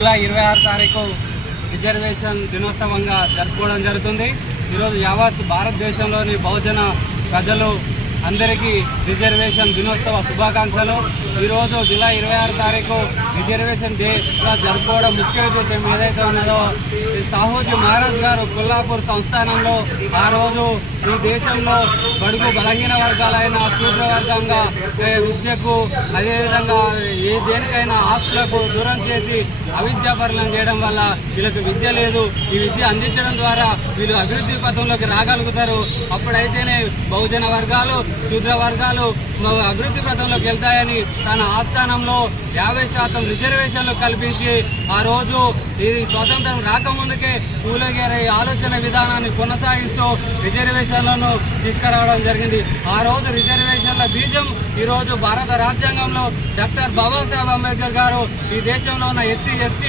July 26 తారీఖు reservation దినోత్సవంగా జరుపుకోవడం జరుగుతుంది. ఈరోజు యావత్ భారతదేశంలోని బహుజన ప్రజలు అందరికీ రిజర్వేషన్ దినోత్సవ శుభాకాంక్షలు. ఈరోజు జూలై 26 తారీఖు రిజర్వేషన్ డేగా జరుపుకోవడం ముఖ్య ఉద్దేశం ఏదైతే ఉన్నదో, సాహూజీ మహారాజ్ గారు కొల్లాపూర్ సంస్థానంలో ఆ రోజు ఈ దేశంలో బడుగు బలహీన వర్గాలైన శూద్ర వర్గంగా విద్యకు అదేవిధంగా దేనికైనా ఆస్తులకు దూరం చేసి అవిద్యాపరులను చేయడం వల్ల వీళ్ళకి విద్య లేదు. ఈ విద్య అందించడం ద్వారా వీళ్ళు అభివృద్ధి పథంలోకి రాగలుగుతారు. అప్పుడైతేనే బహుజన వర్గాలు శూద్ర వర్గాలు అభివృద్ధి పథంలోకి వెళ్తాయని తన ఆస్థానంలో 50% రిజర్వేషన్లు కల్పించి ఆ రోజు ఈ స్వాతంత్రం రాకముందుకే పూలగారి ఆలోచన విధానాన్ని కొనసాగిస్తూ రిజర్వేషన్లను తీసుకురావడం జరిగింది. ఆ రోజు రిజర్వేషన్ల బీజం ఈరోజు భారత రాజ్యాంగంలో డాక్టర్ బాబాసాహెబ్ అంబేద్కర్ గారు ఈ దేశంలో ఉన్న ఎస్సీ ఎస్టీ